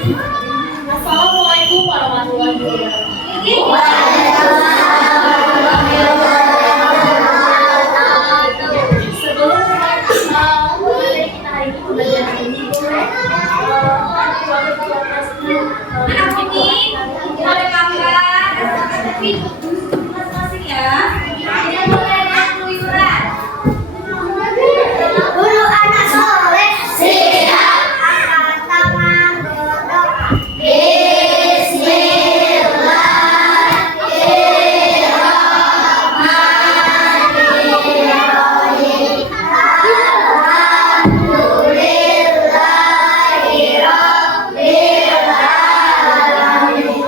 Assalamualaikum warahmatullahi wabarakatuh. Sebelum mulai kita hari ini pembelajaran ini, boleh masing-masing ya. Tidak boleh ada keluyuran. Dulu anak soleh siap angkat tangan berdoa. Bismillahirrahmanirrahim. Alhamdulillahirabbil alamin.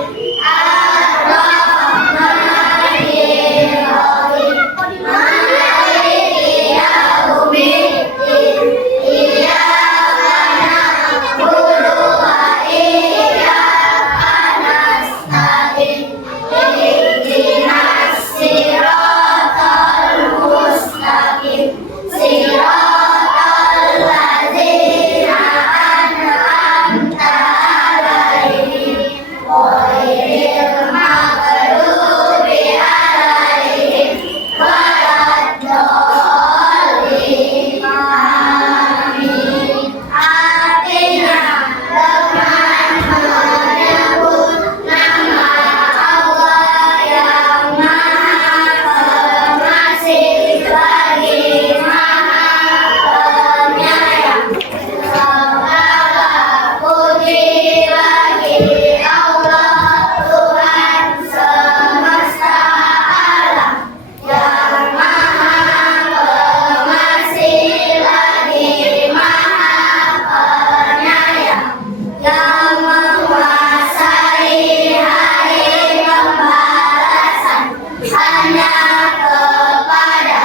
Ar-Rahmanirrahim. Maliki yaumiddin. Iyyaka na'budu wa iyyaka nasta'in. Ihdinas siratal mustaqim. Siratal ladzina an'amta 'alaihim ghairil maghdubi 'alaihim waladdallin. Amin. Artinya dengan menyebut nama Allah yang Maha Pengasih lagi Maha Penyayang. Segala puji bagi Allah Tuhan semesta alam yang Maha Pengasih lagi Maha Penyayang, yang menguasai hari pembalasan. Hanya kepada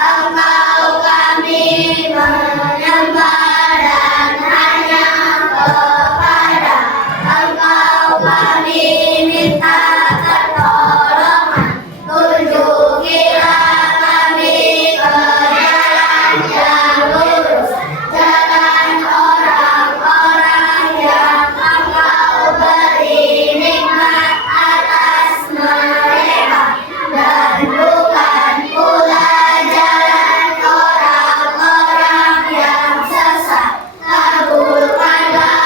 Engkau kami menyembah dan hanya kepada Engkau kami minta pertolongan. Tunjukilah kami ke jalan yang lurus, jalan orang-orang yang Engkau beri nikmat atas mereka, dan bukan pula jalan orang-orang yang sesat. Kabulkanlah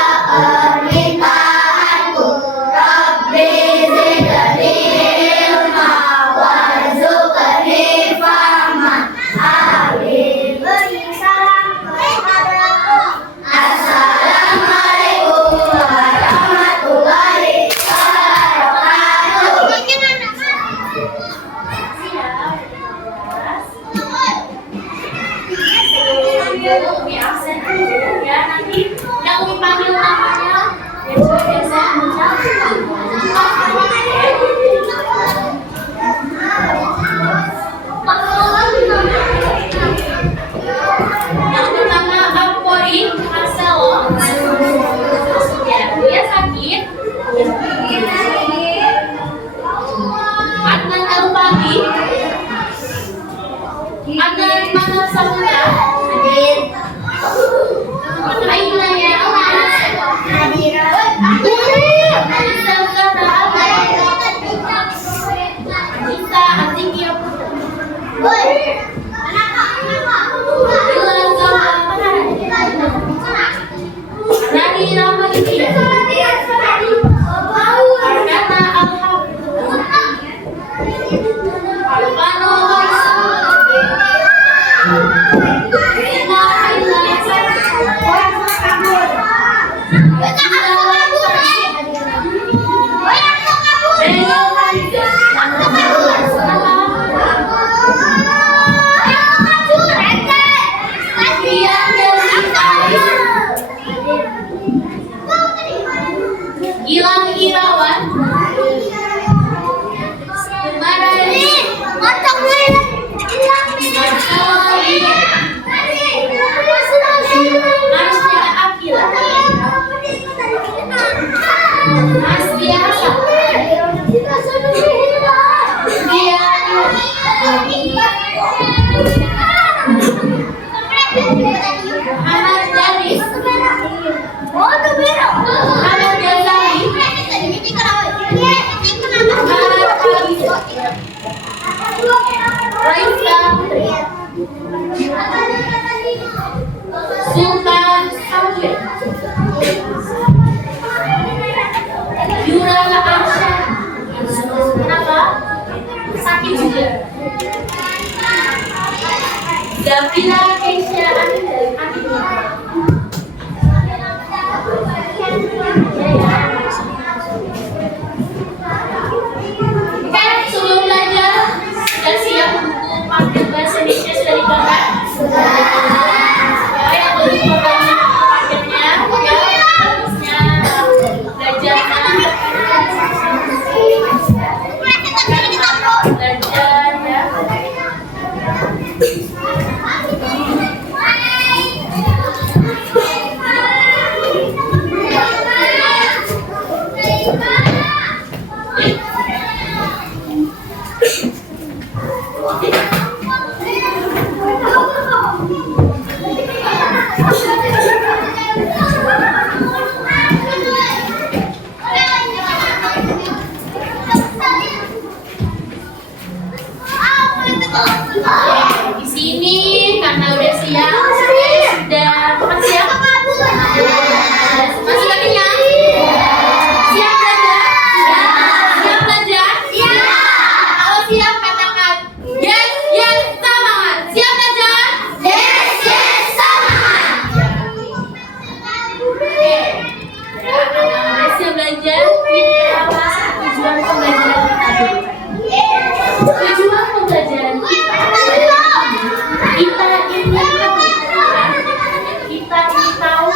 permintaanku, Rabbi zidni ilma warzuqni fahma. Amin. Beri salam kepadaku. Assalamualaikum warahmatullahi wabarakatuh. Sebelum Umi absen dulu ya, nanti yang Umi panggil namanya biasa yang pertama Ampori Marcelo. Ya, dia sakit. Adnan Elfandi, Adnan Manap Samudra, Aina ya Anissa Zahra Anissa Azizia Dilan Zahra Nani Rahmadiyah Argana Alvano Gilang Irawan, Marani, Marsha Akila, Masdia Hasan, Muhammad Danis, Muhammad Gavina Keisha Anindita. Oke, sebelum belajar sudah siap buku panggil bahasa Indonesia sudah dibawa? Ya, yang belum berbagi paketnya, ya, harusnya belajarnya belajar ya. Di sini karena udah siang, sudah makan siang. Masih lagi ya? Siap belajar? Siap belajar? Kalau siap katakan yes, yes, semangat. Siap belajar? Yes, yes, semangat. Oke. Ya, karena udah siap belajar, kita masuk tujuan pembelajaran kita dulu. Tujuan pembelajaran kita ingin tahu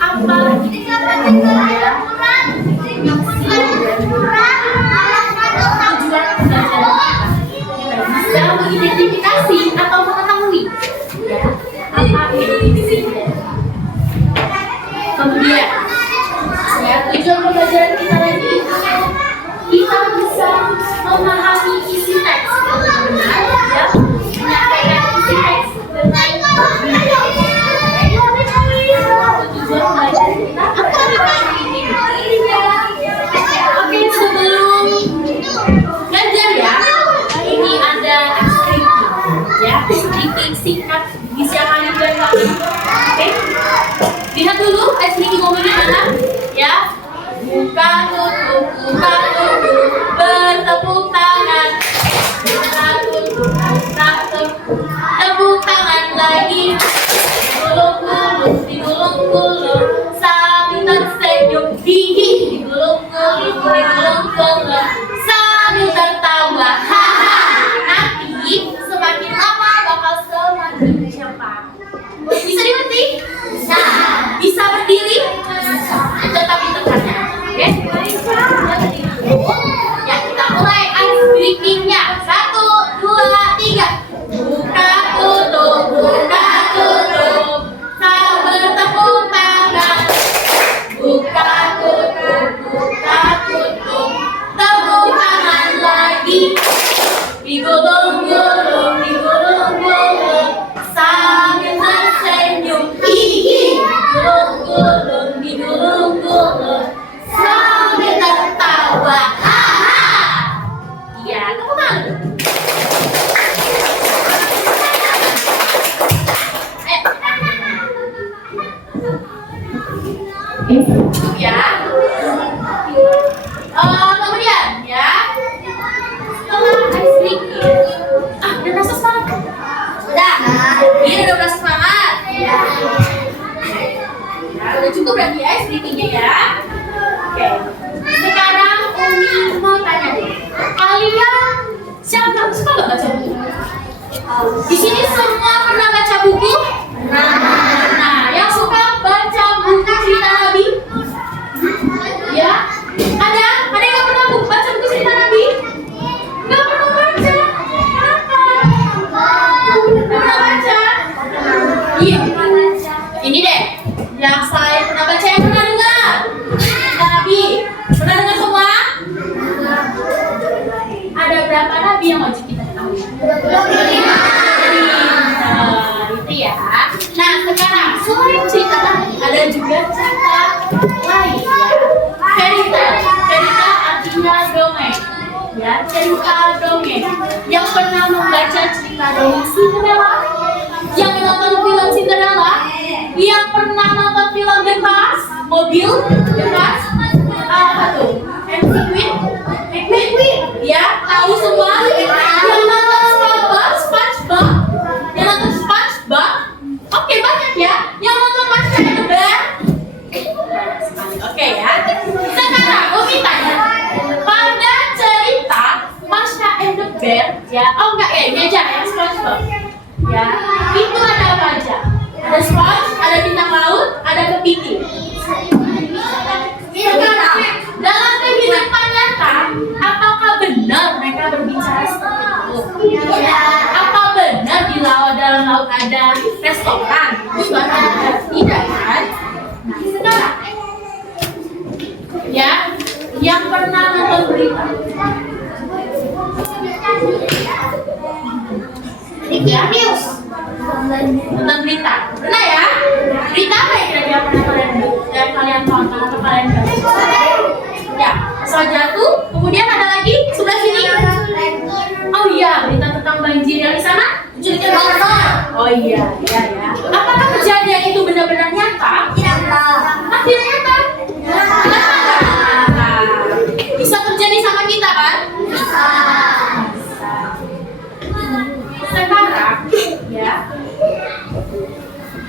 apa ya, tujuan pembelajaran kita bisa mengidentifikasi atau mengetahui ya, apa isinya. Kemudian ya, tujuan pembelajaran kita lagi kita bisa memahami isi teks dengan benar ya, menyampaikan isi teks dengan benar. Tujuan pembelajaran kita oke, sebelum belajar ya, ini ada speaking ya, speaking singkat disiapkan di belakang. Oke, lihat dulu speaking ngomongnya mana ya. Buka tutup, bertepuk tangan. Buka tutup, tepuk tangan lagi. Digulung-gulung, sambil tersenyum. Digulung-gulung, sambil tertawa. Nanti semakin lama bakal semakin cepat. Bisa dimengerti? Bisa berdiri? Tetap di tempatnya. Oke? Ya, kita mulai ice breaking-nya. 1, 2, 3. Buka tutup, bertepuk tangan. Buka tutup, tepuk tangan lagi. Digulung-gulung, sambil tersenyum. Digulung-gulung, sambil tertawa. Iya, tepuk tangan. Cukup ya. Kemudian ya, setelah ice breaking, udah rasa semangat? Udah. Iya, udah rasa semangat. Ya, udah cukup berarti ice breaking-nya ya. Oke. Sekarang Umi mau tanya deh, kalian siapa suka nggak baca buku? Di sini semua pernah baca buku? Nah, yang suka baca buku cerita Nabi? Ya, ada yang nggak pernah baca buku cerita Nabi? Nggak pernah baca? Kenapa? Nggak pernah baca? Iya, ini deh, yang saya pernah baca, yang pernah dengar cerita Nabi. Pernah dengar semua? Ada berapa Nabi yang wajib kita ketahui? 25. Itu ya. Nah, sekarang selain cerita Nabi, ada juga cerita lain ya. Cerita artinya dongeng. Ya, cerita dongeng. Yang pernah membaca cerita dongeng Cinderella, yang menonton film Cinderella, yang pernah nonton film The Cars, mobil The Cars, apa tuh? McQueen? Ya, tahu semua? Yang nonton SpongeBob? Yang nonton SpongeBob? ya. Sekarang Umi tanya, pada cerita Masha and the Bear, ya, oh enggak ya, ini aja yang SpongeBob, ya, itu ada apa aja? Ada sponge, ada bintang laut, ada kepiting. Sekarang, dalam kehidupan nyata, apakah benar mereka berbicara seperti itu? Apa benar di dalam laut ada restoran? Tidak kan? Nah, sekarang, ya, yang pernah nonton berita, news, nonton berita, pernah ya? Berita apa yang kira-kira pernah kalian tonton atau kalian baca? Ya, pesawat jatuh. Kemudian ada lagi sebelah sini. Oh iya, berita tentang banjir yang di sana. Oh iya, iya ya. Apakah kejadian itu benar-benar nyata? Tidak nyata. Bisa terjadi sama kita kan? Sekarang, ya.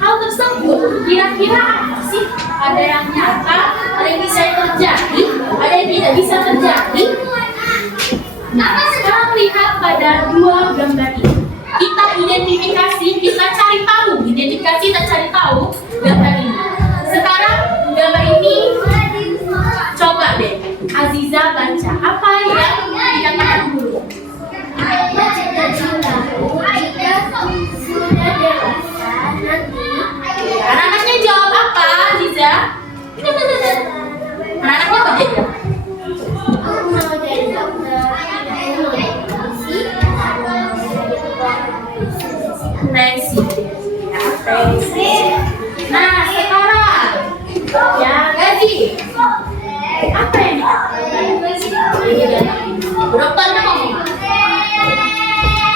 Hal tersebut kira-kira apa sih? Ada yang nyata, ada yang bisa terjadi, ada yang tidak bisa terjadi. Nah, sekarang lihat pada dua gambar ini. Kita identifikasi, kita cari tahu, identifikasi dan cari tahu gambar ini. Sekarang gambar ini, coba deh Aziza baca apa yang dikatakan dulu. Anak-anaknya jawab apa, Aziza? Anak-anaknya apa jadi? Presiden. Nah, sekarang ya gaji. Apa yang dikatakan? Dokternya ngomong.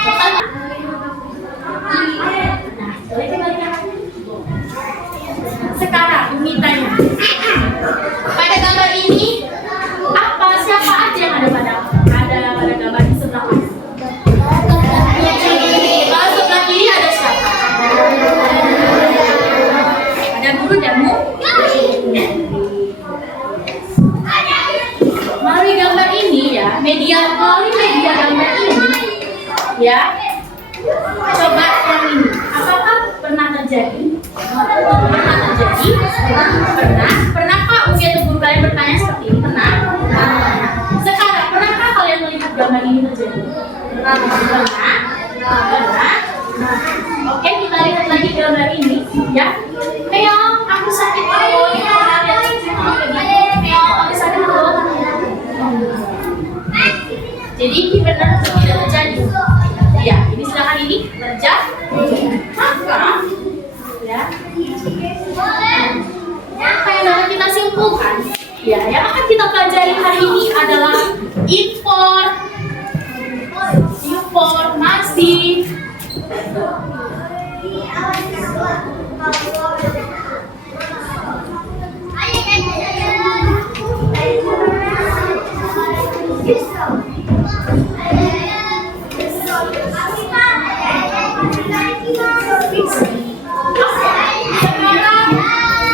Dokternya. Sekarang Umi tanya, pada gambar ini siapa aja yang ada pada gambar di sebelah kanan? Kalau sebelah kiri ada siapa? Ada guru dan mu. Melalui gambar ini ya, melalui media gambar ini ya. Coba yang ini, apakah pernah terjadi? Pernah terjadi? Pernah Pak? Umi atau guru kalian bertanya seperti ini? Pernah? Sekarang, pernahkah kalian melihat gambar ini terjadi? Pernah? Oke, kita lihat lagi gambar ini ya. Meong, aku sakit perut. Meong, aku sakit perut. Jadi ini benar atau tidak terjadi? Ya, ini silakan ini terjadi. Maka ya, apa yang dapat kita simpulkan? Ya, yang akan kita pelajari hari ini adalah informasi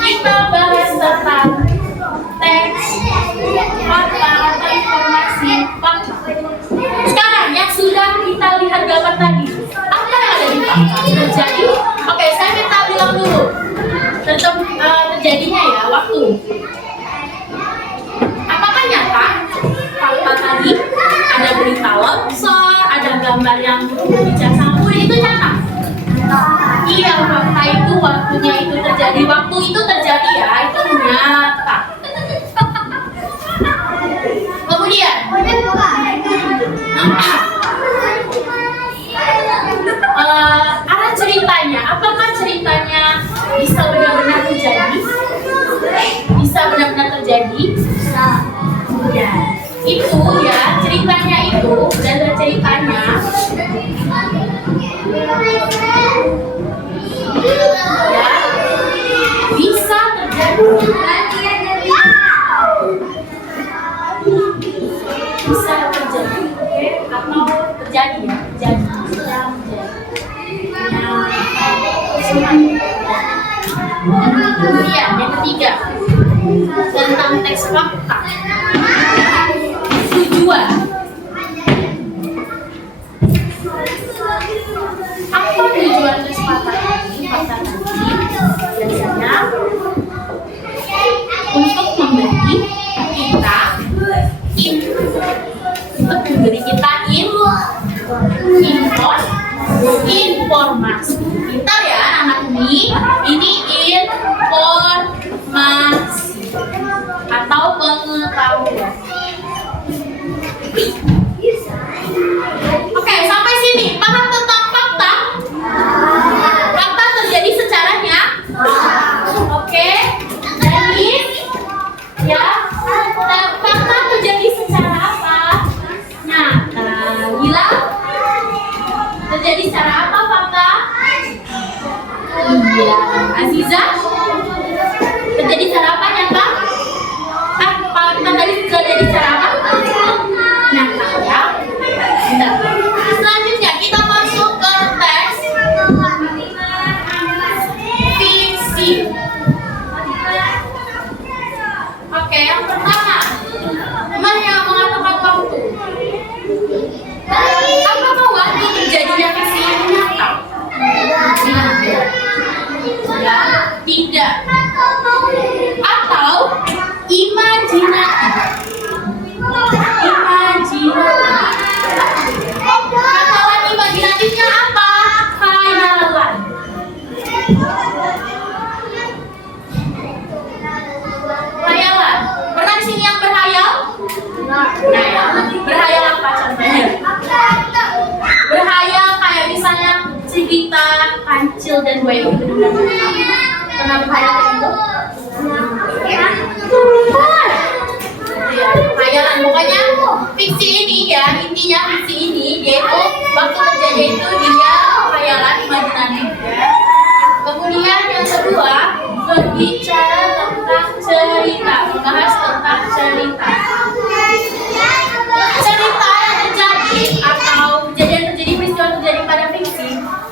kita bahas tentang teks fakta atau informasi fakta. Sekarang yang sudah kita lihat gambar tadi, apa yang ada di fakta terjadi? Oke, saya minta bilang dulu terjadinya ya waktu. Apakah nyata fakta tadi? Ada berita longsor, ada gambar yang berbicara sama itu nyata? Iya, fakta itu waktunya itu terjadi. Waktu itu terjadi ya, itu nyata. Kemudian arah ceritanya, apakah ceritanya bisa benar-benar terjadi? Bisa benar-benar terjadi? Ya, itu ya ceritanya itu dan ceritanya ya bisa terjadi. Bisa terjadi, oke? Atau terjadi ya, Kemudian yang ketiga tentang tes fakta. Tujuan. Apa tujuan tes fakta ini? Fakta tadi biasanya untuk memberi kita informasi. Pintar ya anak ini. Ini informasi atau pengetahuan. Oke, sampai sini. Paham tentang fakta? Fakta terjadi secara nyata. Oke. Jadi ya, fakta terjadi secara apa? Nyata. Gila? Terjadi secara apa fakta? Iya. Aziza? Terjadi secara apa nyata? Fakta tadi terjadi secara apa? Nyata ya. Bentar. Selanjutnya kita masuk ke teks fiksi. Oke, yang pertama, yang mengatakan waktu. Apakah waktu terjadinya fiksi itu nyata? Ya, tidak. Atau imajinatif. Katakan imajinatifnya apa? Khayalan. Khayalan. Pernah di sini yang berhayal? Nah, ya. Berhayal apa contohnya? Berhayal kayak misalnya cerita kancil dan buaya berenang. Pernah berhayal kayak gitu? Ya, khayalan. Pokoknya fiksi ini ya, intinya fiksi ini yaitu waktu terjadi itu dia khayalan imajinatif ya. Kemudian yang kedua, berbicara tentang cerita, membahas tentang cerita. Cerita yang terjadi atau kejadian terjadi, peristiwa terjadi pada fiksi,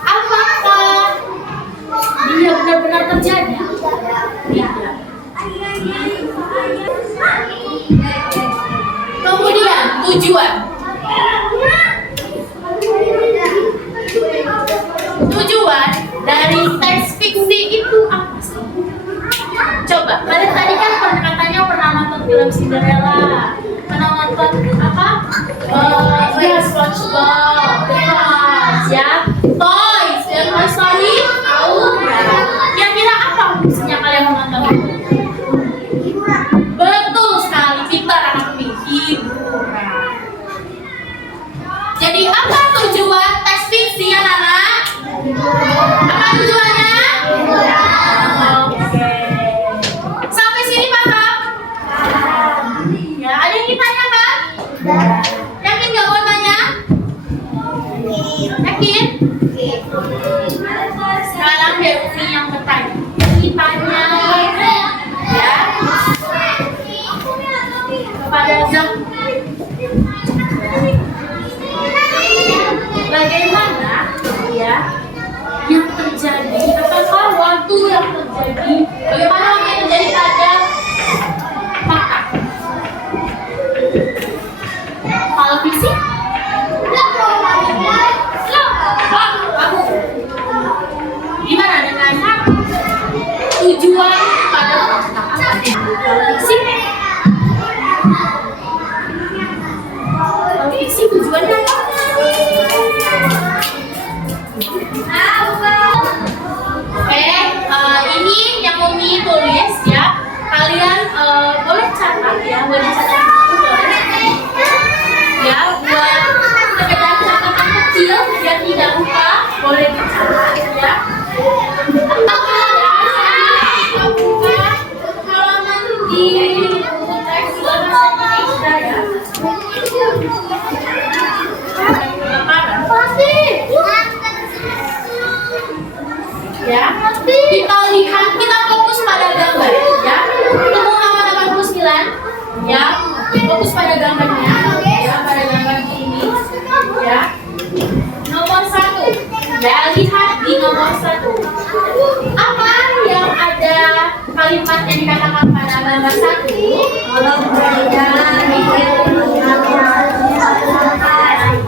apakah dia benar-benar terjadi? Tidak. Kemudian tujuan. Tujuan dari teks fiksi itu apa sih? Coba, kalian tadi kan katanya pernah nonton film Cinderella, pernah nonton apa? SpongeBob, The Flash, ya, Toys, Toy Story, tahu? Kira-kira apa fungsinya kalian menonton itu? Betul sekali, pintar anak ini, hiburan. Jadi apa tujuan teks fiksi ya Nana? Apa tujuannya? Oke. Sampai sini paham? Ya, ada yang ditanyakan? Yakin nggak mau tanya? Yakin? Sekarang biar Umi yang bertanya. Ditanya ya kepada Zak. Bagaimana ya yang terjadi? Apakah waktu yang terjadi? Bagaimana waktu yang terjadi pada fakta? Kalau fiksi? Kamu gimana dengan tujuan pada fakta? Kalau fiksi? Kalau fiksi tujuannya apa? Oke, ini yang Umi tulis ya. Kalian boleh catat ya, boleh catat itu boleh. Ya, buat sekedar catatan kecil biar tidak lupa, boleh dicatat ya. Halaman di teks bahasa Indonesia ya. Ya, kita lihat, kita fokus pada gambar ya. Ketemu halaman 89 ya, fokus pada gambarnya ya, pada gambar ini ya. Nomor 1 ya, lihat di nomor 1 apa yang ada kalimat yang dikatakan pada gambar 1.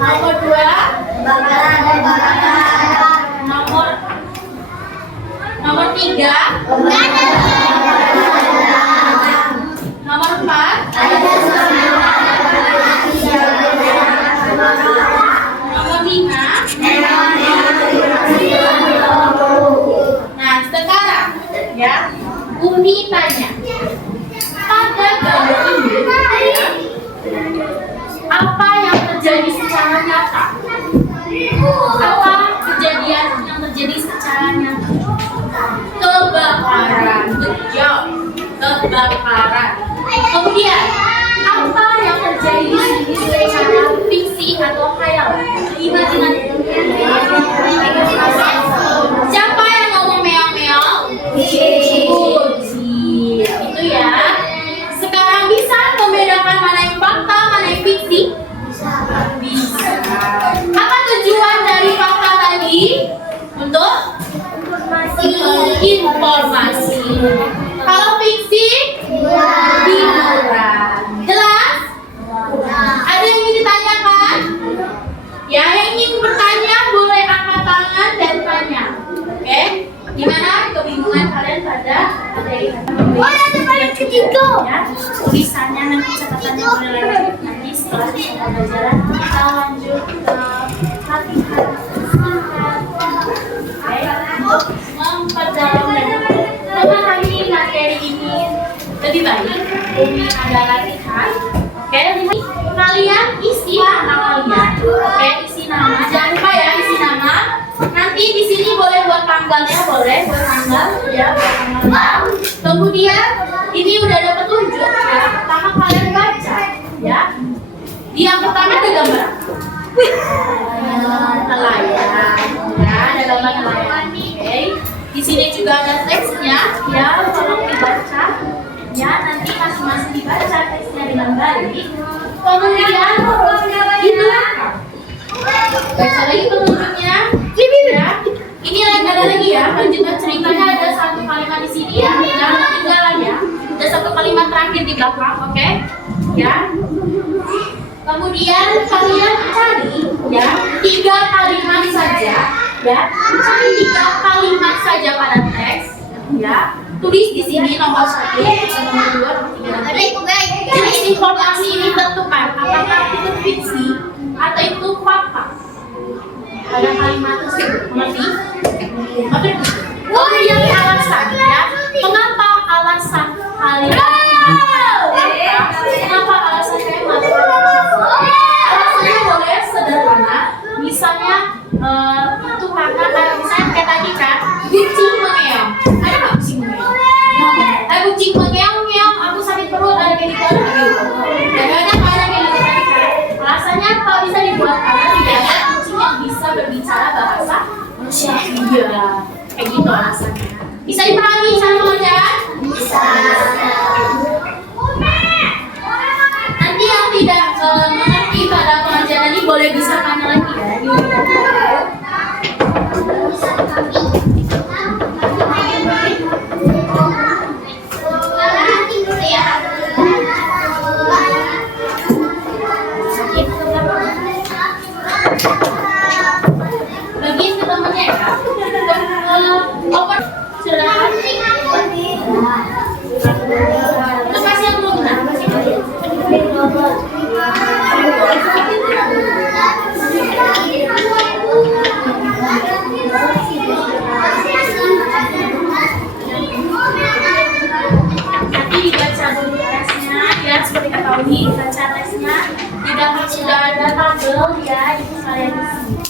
Nomor 2. Nomor 3. Nomor 4. Nomor 5. Nah, sekarang ya, Umi tanya, pada gambar ini ya, apa yang terjadi secara nyata? Apa kejadian yang terjadi secara nyata? Kebakaran, betul. Kebakaran. Kemudian, apa yang terjadi di sini secara fiksi atau khayal? Imajinasi. Siapa yang ngomong meong-meong? Kucing. Itu ya. Sekarang bisa membedakan mana yang fakta, mana yang fiksi? Bisa. Apa tujuan dari fakta tadi? Untuk informasi. Kalau fiksi, hiburan. Jelas? Ada yang ingin ditanyakan? Ya, yang ingin bertanya boleh angkat tangan dan tanya. Oke? Gimana kebingungan kalian pada materi? ada paling ketiga. Ya, tulisannya nanti catatannya boleh lanjut nanti setelah pembelajaran kita lanjut ke latihan singkat. Oke, untuk memperdalam dan hari ini materi ini lebih baik. Ini ada latihan. Oke, ini kalian isi nama kalian. Oke, isi nama. Jangan lupa ya isi nama. Nanti di sini boleh buat tanggalnya, boleh buat tanggal ya, buat tanggalnya. Kemudian ini udah ada petunjuk ya. Pertama kalian baca ya. Di yang pertama ada gambar nelayan. Ya, ada gambar nelayan. Oke. Di sini juga ada teksnya ya, tolong dibaca. Ya, nanti masing-masing dibaca teksnya dengan baik. Kemudian itu baca lagi petunjuknya. Ya. Ini ada lagi ya, lanjutan ceritanya ada satu kalimat di sini ya, jangan ketinggalan ya. Ada satu kalimat terakhir di belakang, oke? Ya. Kemudian kalian cari ya 3 kalimat saja, ya. Cari 3 kalimat saja pada teks, ya. Tulis di sini nomor 1, nomor 2, nomor 3, nomor 4. Jenis informasi ini tentukan apakah itu fiksi atau itu fakta pada kalimat tersebut. Mengerti? Kemudian alasan ya. Mengapa alasan kalian? Kenapa alasan saya melakukan? Alasannya boleh sederhana. Misalnya itu karena misalnya kayak tadi kan, kucing mengeong. Ada nggak kucing mengeong? Kucing mengeong, aku sakit perut, ada kayak gitu, ada kayak gitu. Kadang-kadang ada kayak gitu tadi kan. Alasannya kalau bisa dibuat karena tidak ada kucing yang bisa berbicara bahasa manusia. Iya, kayak gitu alasannya. Bisa dipahami cara mengerjakan? Bisa. Nanti yang tidak mengerti pada pengajaran ini boleh bisa tanya lagi ya. Bagiin ke temennya ya. Open silakan. Itu kasih yang belum benar. Nanti dibaca dulu tesnya ya, seperti kata Uni, baca tesnya. Di dalam sudah ada tabel ya, itu kalian isi.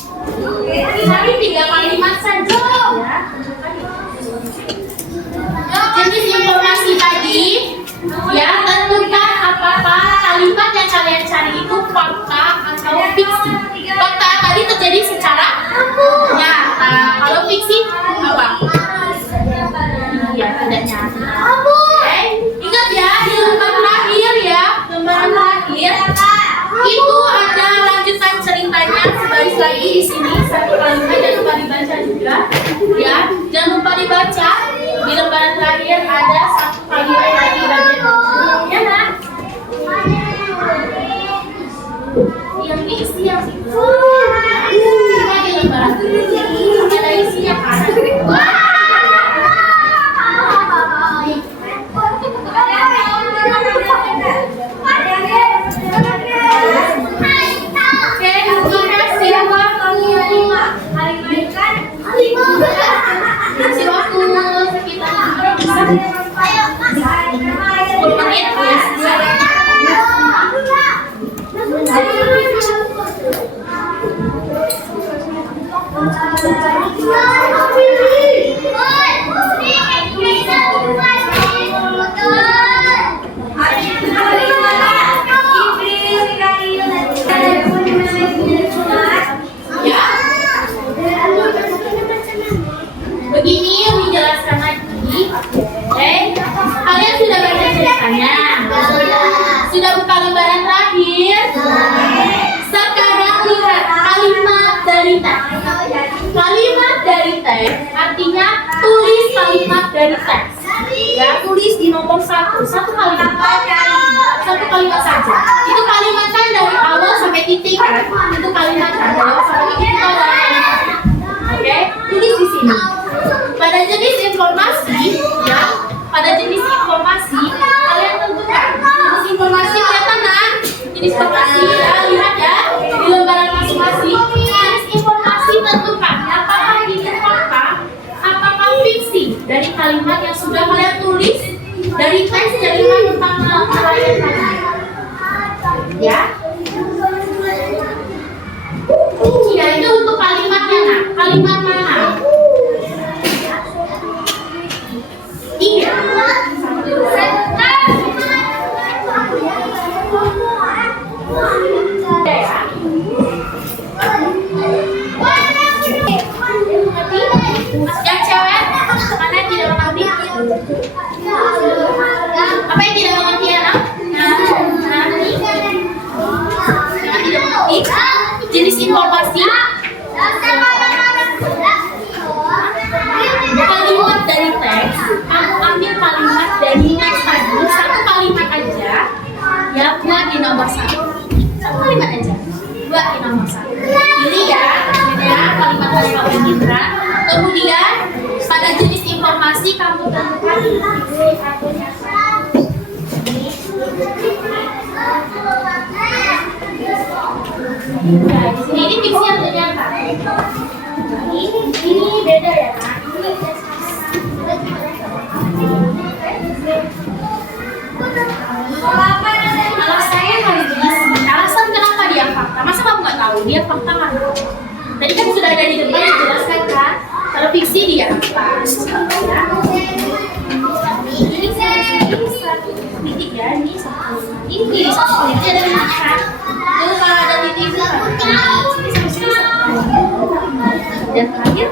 Cari 3 kalimat saja ya. Jenis informasi tadi ya, tentukan apakah kalimat yang kalian cari itu fakta atau fiksi. Fakta tadi terjadi secara nyata. Kalau fiksi apa? Iya, tidak nyata. Oke, ingat ya di lembar terakhir ya, lembaran terakhir itu ada lanjutan ceritanya sebaris lagi di sini satu kalimat, jangan lupa dibaca juga ya, jangan lupa dibaca Di lembaran terakhir ada satu kalimat lagi bagian ya kan? Yang diisi yang kita di lembaran ada isinya kan? Kasih waktu sekitar 10 menit ya. Begini menjelaskan lagi, oke? Kalian sudah baca ceritanya? Sudah buka lembaran terakhir? Sekarang lihat kalimat dari teks. Kalimat dari teks artinya tulis kalimat dari teks. Ya, tulis di nomor satu kalimat. Satu kalimat saja. Itu kalimat kan dari awal sampai titik kan? Itu kalimat kan dari awal sampai titik itu adalah kalimat. Oke, tulis di sini. Pada jenis informasi, ya, pada jenis informasi kalian tentukan. Jenis informasi kelihatan kan? Jenis informasi ya, lihat ya di lembaran masing-masing. Jenis informasi tentukan apakah ini fakta, apakah fiksi dari kalimat yang sudah kalian tulis, dari teks cerita tentang kalian tadi. Ya. Ya, itu untuk kalimatnya nah. Kalimat mana? Iya. Yang cewek mana yang tidak mengerti? Apa yang tidak mengerti anak? Yang tidak mengerti? Jenis informasi. Kalimat dari teks, kamu ambil kalimat dari teks tadi, satu kalimat aja, ya buat di nomor 1. Satu kalimat aja, buat di nomor 1. Pilih ya kalimat yang kamu inginkan. Kemudian pada jenis informasi kamu tentukan fiksi atau nyata. Nah, di sini ini fiksi atau nyata. Ini beda ya kan? Kalau saya harus jelasin alasan kenapa dia fakta. Masa kamu nggak tahu dia fakta kan? Tadi kan sudah ada di depan dijelaskan kan? Kalau fiksi dia apa? Ya. Ini titik ya, ini satu. Ini satu titik ada titik kan? Jadi kalau ada titik itu dan terakhir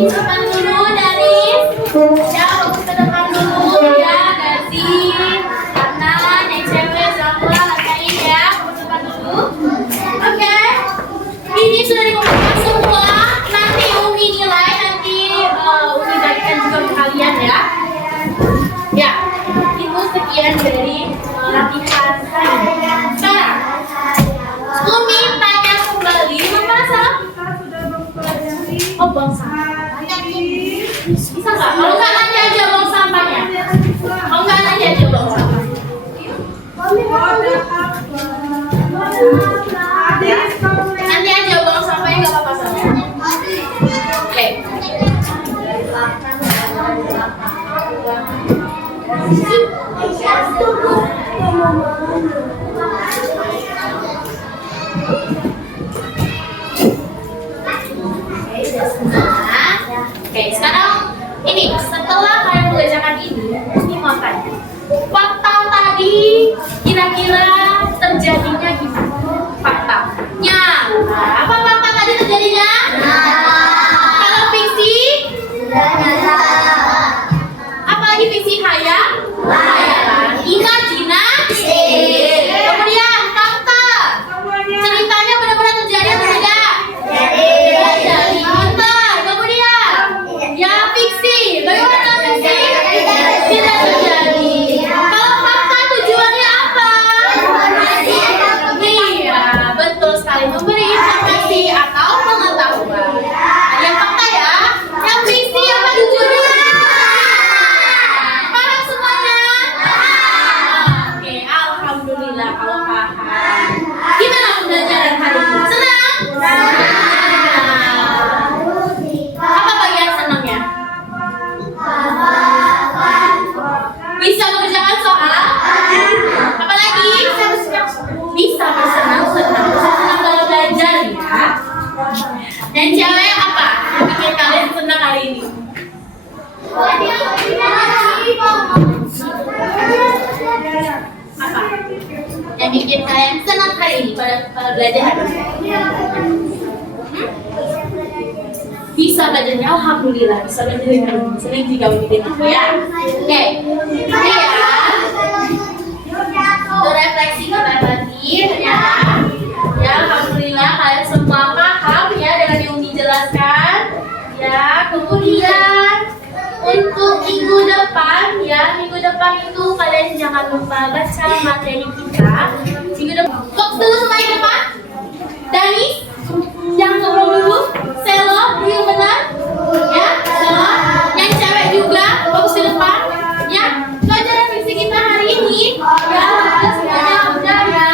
ke depan dulu dari ya, fokus ke depan dulu ya, Gazin, kanan, yang cewek sama langkain ya, fokus ke depan dulu. Oke, ini sudah dikumpulkan semua. Nanti Umi nilai, nanti Umi bagikan juga ke kalian ya. Ya, itu sekian dari latihan hari ini. Sekarang Umi tanya kembali, mana salah? Oh, buang sampah. Bisa nggak? Kalau nggak nanti aja buang sampahnya. Kalau nggak nanti aja buang sampah. Nanti aja buang sampahnya nggak apa-apa saja. Oke. Oke, sekarang ini setelah kalian mengerjakan ini mau tanya, fakta tadi kira-kira terjadinya gimana? Faktanya, apa fakta tadi terjadinya? Kalau fiksi, apalagi fiksi khayal, imajinasi. Kemudian fakta, ceritanya benar-benar terjadi atau tidak? Terjadi. Benar. Kemudian ya fiksi, bagaimana fiksi? Tidak terjadi. Kalau fakta tujuannya apa? Iya, betul sekali, memberi informasi atau pengetahuan. Yang fakta ya, yang fiksi apa tujuannya? Paham semuanya? Oke, alhamdulillah kalau paham. Gimana pembelajaran hari ini? Senang? Apa bagian senangnya? Bisa mengerjakan soal? Apalagi? Bisa bersenang-senang. Senang dalam belajar ya. Dan cewek apa yang bikin kalian senang hari ini? Apa yang bikin kalian senang hari ini pada belajar hari ini? Bisa belajarnya, alhamdulillah bisa belajarnya hari ini. Senang juga bikin aku ya. Oke, ini ya refleksi kita tadi ternyata ya alhamdulillah kalian semua paham ya dengan yang dijelaskan ya. Kemudian untuk minggu depan ya, minggu depan itu kalian jangan lupa baca materi kita. Minggu depan fokus dulu semuanya depan. Dani jangan ngobrol dulu. Selo yang benar ya, Selo yang cewek juga fokus di depan ya. Pelajaran fiksi kita hari ini ya semuanya udah ya.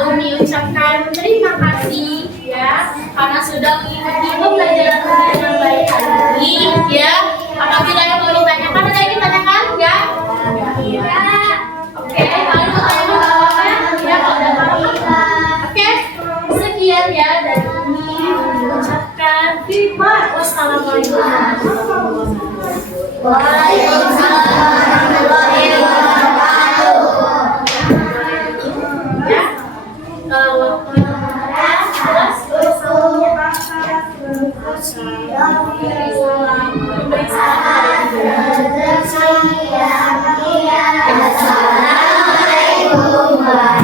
Umi ucapkan terima kasih ya karena sudah mengikuti pembelajaran dengan baik hari ini ya. Apabila yang mau ditanyakan ada yang ditanyakan ya? Iya. Oke, kalau mau tanya apa ya? Kalau ada apa? Oke, sekian ya dari Umi mengucapkan wassalamualaikum warahmatullahi wabarakatuh. Waalaikumsalam warahmatullahi wabarakatuh. Ya, waktu Assalamualaikum